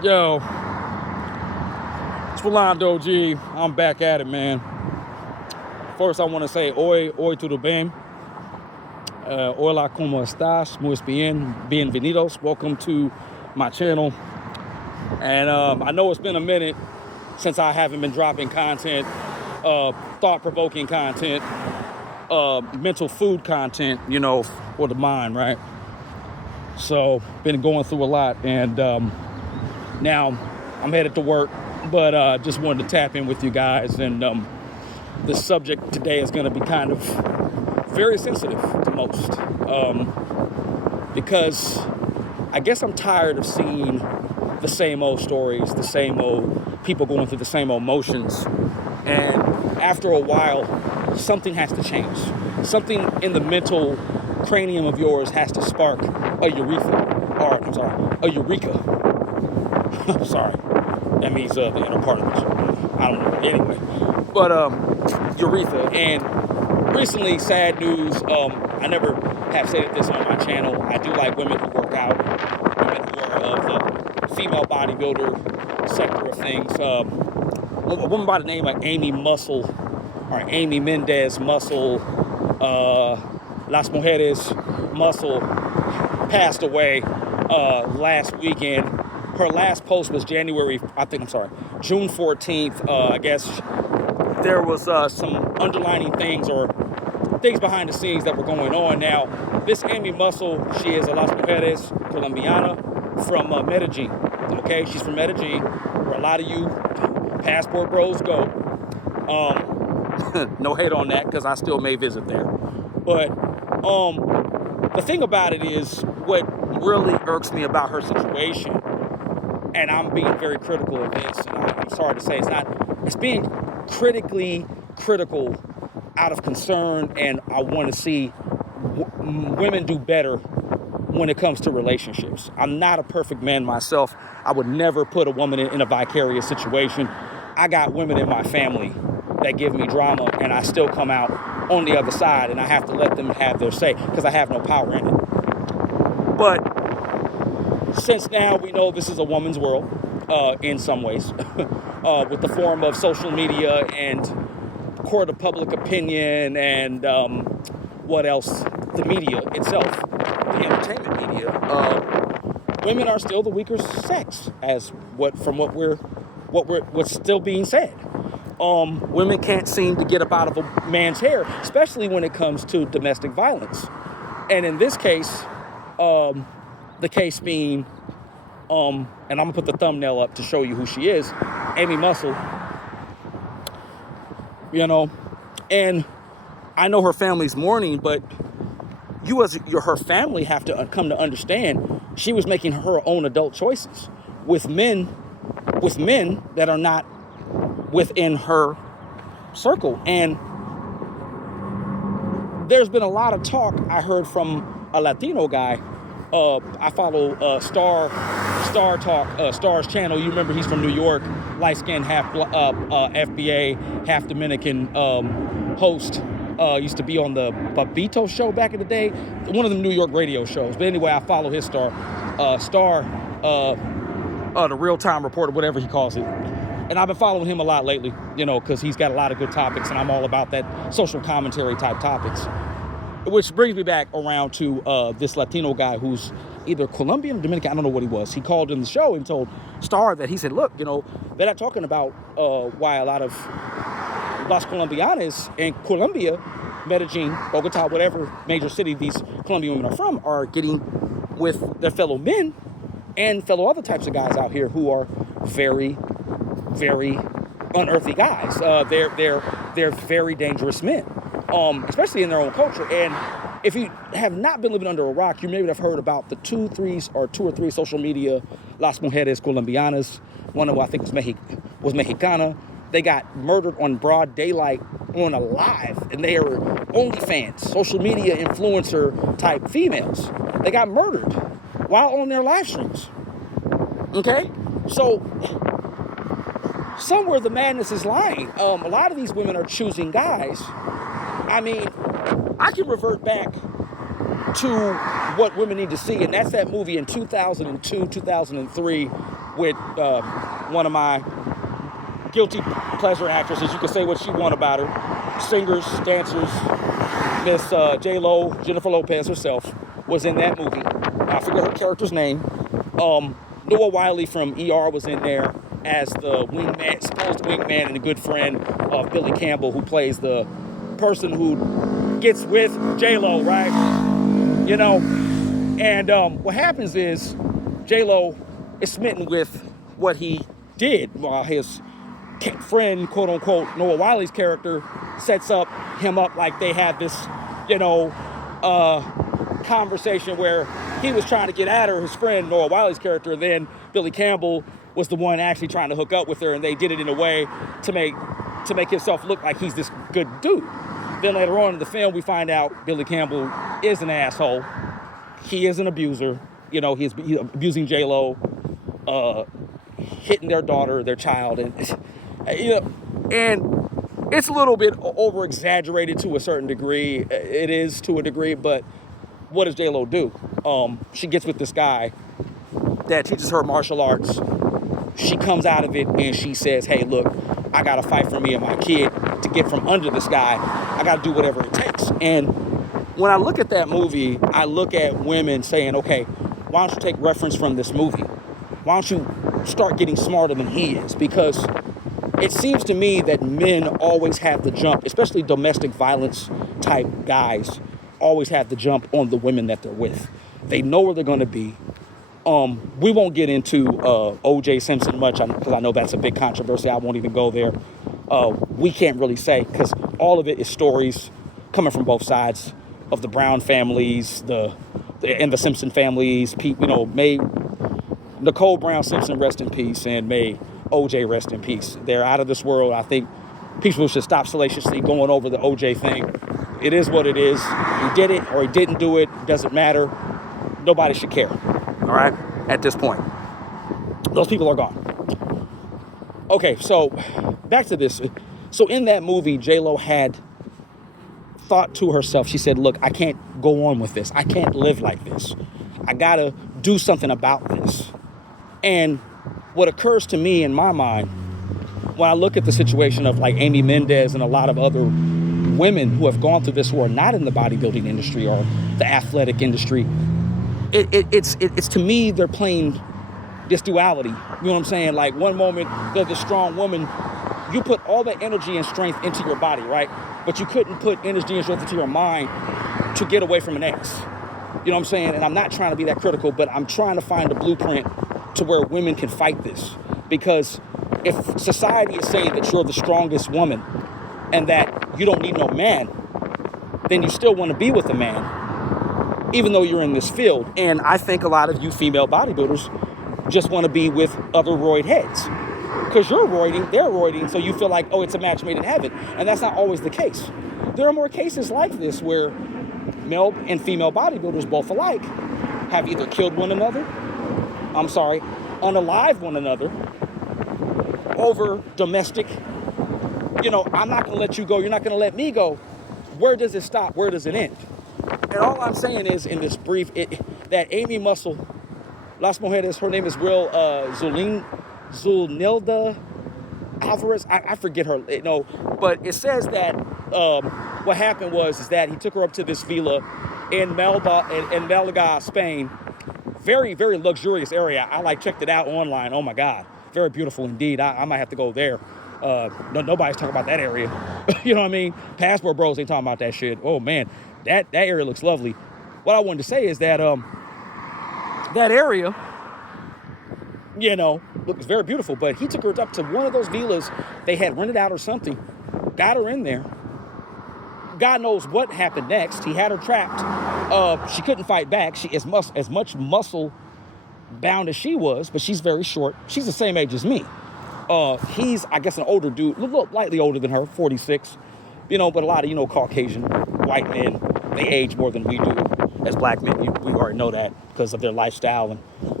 Yo, it's Rolando G. I'm back at it, man. First, I want to say oi tudo bem. Hola, como estás? Muy bien. Bienvenidos. Welcome to my channel. And I know it's been a minute since I haven't been dropping content, thought-provoking content, mental food content, for the mind, right? So, been going through a lot, and now I'm headed to work, but just wanted to tap in with you guys. And the subject today is going to be kind of very sensitive to most, because I guess I'm tired of seeing the same old stories, the same old people going through the same old motions. And after a while, something has to change. Something in the mental cranium of yours has to spark a eureka. I'm sorry. That means the inner part of it. I don't know. Anyway. But urethra. And recently, sad news. I never have said this on my channel. I do like women who work out. Women who are of the female bodybuilder sector of things. A woman by the name of Amy Mendez Muscle, Las Mujeres Muscle, passed away last weekend. Her last post was June 14th. I guess there was some underlining things or things behind the scenes that were going on. Now, this Amy Muscle, she is a Las Mujeres Colombiana from Medellin. Okay, she's from Medellin, where a lot of you passport bros go. No hate on that, because I still may visit there. But the thing about it is, what really irks me about her situation, and I'm being very critical of this, and I'm sorry to say it's being critically critical out of concern, and I want to see women do better when it comes to relationships. I'm not a perfect man myself. I would never put a woman in a vicarious situation. I got women in my family that give me drama, and I still come out on the other side, and I have to let them have their say because I have no power in it. But since now we know this is a woman's world, in some ways, with the form of social media and court of public opinion and what else? The media itself, the entertainment media. Women are still the weaker sex, as what's still being said. Women can't seem to get up out of a man's hair, especially when it comes to domestic violence. And in this case, the case being, and I'm gonna put the thumbnail up to show you who she is, Amy Muscle. And I know her family's mourning, but you as her family have to come to understand she was making her own adult choices with men that are not within her circle. And there's been a lot of talk I heard from a Latino guy. I follow Star's channel. You remember he's from New York, light-skinned, half FBA, half Dominican host. Used to be on the Babito show back in the day, one of the New York radio shows. But anyway, I follow his Star, the real-time reporter, whatever he calls it. And I've been following him a lot lately, because he's got a lot of good topics, and I'm all about that social commentary type topics. Which brings me back around to this Latino guy who's either Colombian or Dominican. I don't know what he was. He called in the show and told Star that he said, look, they're not talking about why a lot of Las Colombianas in Colombia, Medellin, Bogota, whatever major city these Colombian women are from, are getting with their fellow men and fellow other types of guys out here who are very, very unearthly guys. They're very dangerous men. Especially in their own culture. And if you have not been living under a rock, you maybe have heard about the two or three social media Las Mujeres Colombianas. One of them, I think, was Mexicana. They got murdered on broad daylight on a live, and they are OnlyFans, social media influencer type females. They got murdered while on their live streams. Okay? So somewhere the madness is lying. A lot of these women are choosing guys. I mean, I can revert back to what women need to see, and that's that movie in 2002, 2003 with one of my guilty pleasure actresses. You can say what you want about her. Singers, dancers. Miss J-Lo, Jennifer Lopez herself, was in that movie. I forget her character's name. Noah Wiley from ER was in there as the wingman, supposed wingman and a good friend of Billy Campbell, who plays the person who gets with J-Lo, right? You know, and what happens is J-Lo is smitten with what he did while his friend, quote unquote, Noah Wiley's character sets him up like they had this, conversation where he was trying to get at her, his friend, Noah Wiley's character, and then Billy Campbell was the one actually trying to hook up with her, and they did it in a way to make himself look like he's this good dude. Then later on in the film, we find out Billy Campbell is an asshole. He is an abuser. He's abusing J-Lo, hitting their daughter, their child, and and it's a little bit over-exaggerated to a certain degree. It is to a degree, but what does J-Lo do? She gets with this guy that teaches her martial arts. She comes out of it and she says, hey, look, I got to fight for me and my kid to get from under this guy. I got to do whatever it takes. And when I look at that movie, I look at women saying, okay, why don't you take reference from this movie? Why don't you start getting smarter than he is? Because it seems to me that men always have the jump, especially domestic violence type guys, always have the jump on the women that they're with. They know where they're going to be. We won't get into O.J. Simpson much because I know that's a big controversy. I won't even go there. We can't really say because all of it is stories coming from both sides of the Brown families, and the Simpson families. May Nicole Brown Simpson rest in peace, and may O.J. rest in peace. They're out of this world. I think people should stop salaciously going over the O.J. thing. It is what it is. He did it or he didn't do it. Doesn't matter. Nobody should care. All right? At this point. Those people are gone. Okay, so back to this. So in that movie, J-Lo had thought to herself, she said, look, I can't go on with this. I can't live like this. I got to do something about this. And what occurs to me in my mind when I look at the situation of like Amy Mendez and a lot of other women who have gone through this who are not in the bodybuilding industry or the athletic industry, it's to me, they're playing this duality. You know what I'm saying? Like one moment, they're the strong woman. You put all that energy and strength into your body, right? But you couldn't put energy and strength into your mind to get away from an ex. You know what I'm saying? And I'm not trying to be that critical, but I'm trying to find a blueprint to where women can fight this. Because if society is saying that you're the strongest woman and that you don't need no man, then you still want to be with a man, even though you're in this field. And I think a lot of you female bodybuilders just want to be with other roid heads. Because you're roiding, they're roiding, so you feel like, oh, it's a match made in heaven. And that's not always the case. There are more cases like this where male and female bodybuilders, both alike, have either killed one another, unalive one another over domestic, I'm not going to let you go, you're not going to let me go. Where does it stop? Where does it end? And all I'm saying is in this brief, that Amy Muscle, Las Mujeres, her name is real Zulnilda Alvarez, I forget her, but it says that what happened is that he took her up to this villa in Malaga, Spain. Very, very luxurious area. I checked it out online. Oh my God, very beautiful indeed. I might have to go there. Nobody's talking about that area. You know what I mean? Passport bros ain't talking about that shit. Oh man, that area looks lovely. What I wanted to say is that that area, looks very beautiful. But he took her up to one of those villas they had rented out or something. Got her in there. God knows what happened next. He had her trapped. She couldn't fight back. She as much muscle bound as she was, but she's very short. She's the same age as me. He's, I guess, an older dude, a little lightly older than her, 46. But a lot of, Caucasian white men, they age more than we do. As black men, we already know that because of their lifestyle, and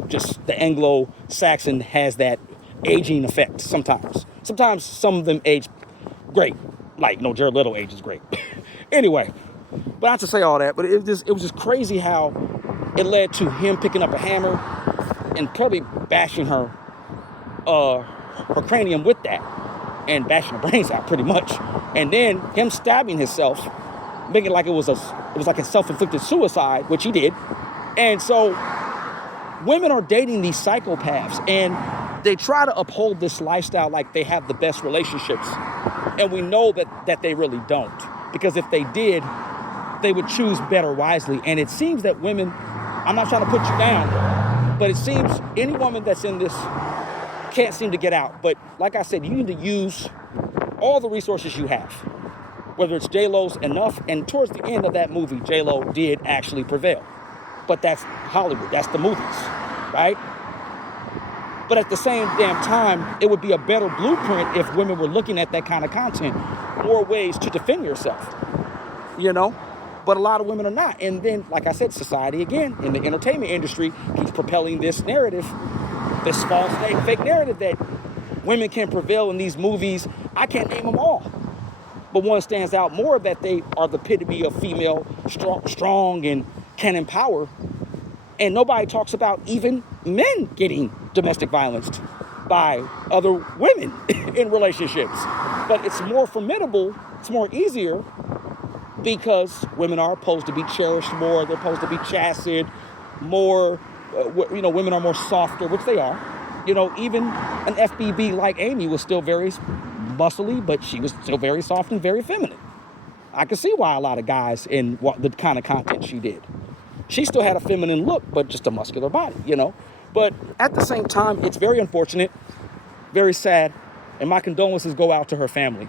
just the Anglo-Saxon has that aging effect sometimes. Sometimes some of them age great. Like, Jared Leto ages great. Anyway, but not to say all that, but it was just crazy how it led to him picking up a hammer and probably bashing her her cranium with that and bashing her brains out pretty much. And then him stabbing himself, making it like it was like a self-inflicted suicide, which he did. And so women are dating these psychopaths, and they try to uphold this lifestyle like they have the best relationships. And we know that they really don't. Because if they did, they would choose better wisely. And it seems that women, I'm not trying to put you down, but it seems any woman that's in this can't seem to get out. But like I said, you need to use all the resources you have, whether it's J-Lo's enough. And towards the end of that movie, J-Lo did actually prevail. But that's Hollywood, that's the movies, right? But at the same damn time, it would be a better blueprint if women were looking at that kind of content, more ways to defend yourself, you know? But a lot of women are not. And then, like I said, society, again, in the entertainment industry, keeps propelling this narrative, this false, fake narrative that women can prevail in these movies. I can't name them all. But one stands out more, that they are the epitome of female, strong and can empower. And nobody talks about even men getting domestic violence by other women in relationships. But it's more formidable, it's more easier, because women are supposed to be cherished more, they're supposed to be chastised more, women are more softer, which they are. Even an FBB like Amy was still very muscly, but she was still very soft and very feminine. I can see why a lot of guys in the kind of content she did. She still had a feminine look, but just a muscular body, But at the same time, it's very unfortunate, very sad, and my condolences go out to her family.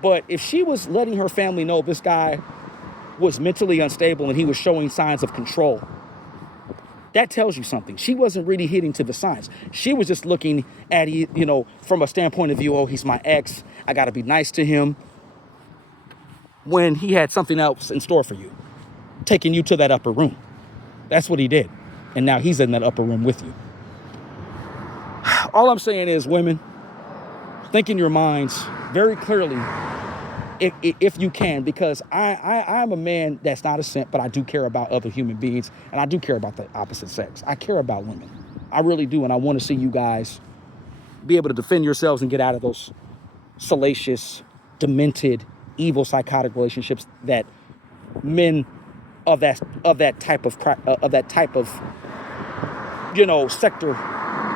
But if she was letting her family know this guy was mentally unstable and he was showing signs of control, that tells you something. She wasn't really hitting to the signs. She was just looking at, from a standpoint of view, oh, he's my ex, I got to be nice to him, when he had something else in store for you, taking you to that upper room. That's what he did. And now he's in that upper room with you. All I'm saying is, women, think in your minds very clearly, if you can, because I'm a man that's not a simp, but I do care about other human beings, and I do care about the opposite sex. I care about women. I really do, and I want to see you guys be able to defend yourselves and get out of those salacious, demented, evil, psychotic relationships that men of that type of sector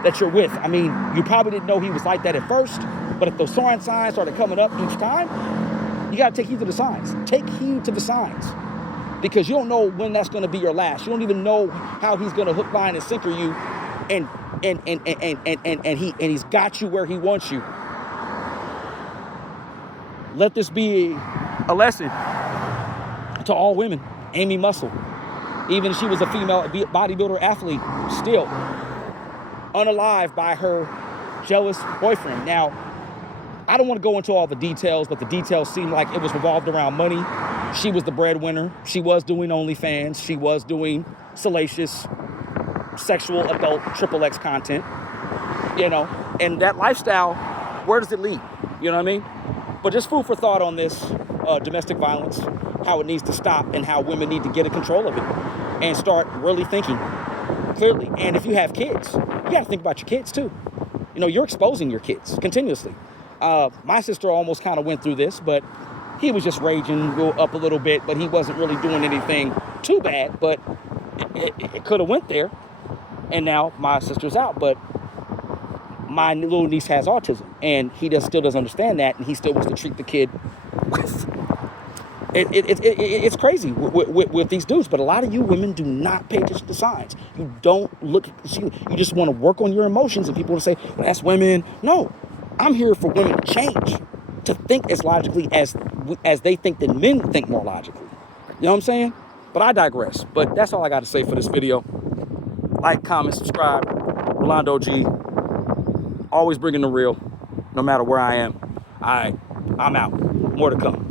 that you're with. I mean, you probably didn't know he was like that at first, but if those signs started coming up each time, you got to take heed to the signs. Take heed to the signs, because you don't know when that's going to be your last. You don't even know how he's going to hook, line, and sinker you, and he's got you where he wants you. Let this be a lesson to all women. Amy Muscle, even if she was a female bodybuilder athlete, still unalived by her jealous boyfriend. Now, I don't want to go into all the details, but the details seem like it was revolved around money. She was the breadwinner. She was doing OnlyFans. She was doing salacious, sexual, adult, XXX content, and that lifestyle, where does it lead? You know what I mean? But just food for thought on this domestic violence, how it needs to stop, and how women need to get in control of it and start really thinking clearly. And if you have kids, you got to think about your kids too. You're exposing your kids continuously. My sister almost kind of went through this, but he was just raging, go up a little bit, but he wasn't really doing anything too bad, but it could have went there. And now my sister's out, but my little niece has autism, and he still doesn't understand that, and he still wants to treat the kid with... It's crazy with these dudes, but a lot of you women do not pay attention to signs. You don't look, you just want to work on your emotions, and people will say, well, that's women. No, I'm here for women to change, to think as logically as they think that men think more logically. You know what I'm saying? But I digress. But that's all I got to say for this video. Like, comment, subscribe. Rolando G. Always bringing the real, no matter where I am. All right, I'm out. More to come.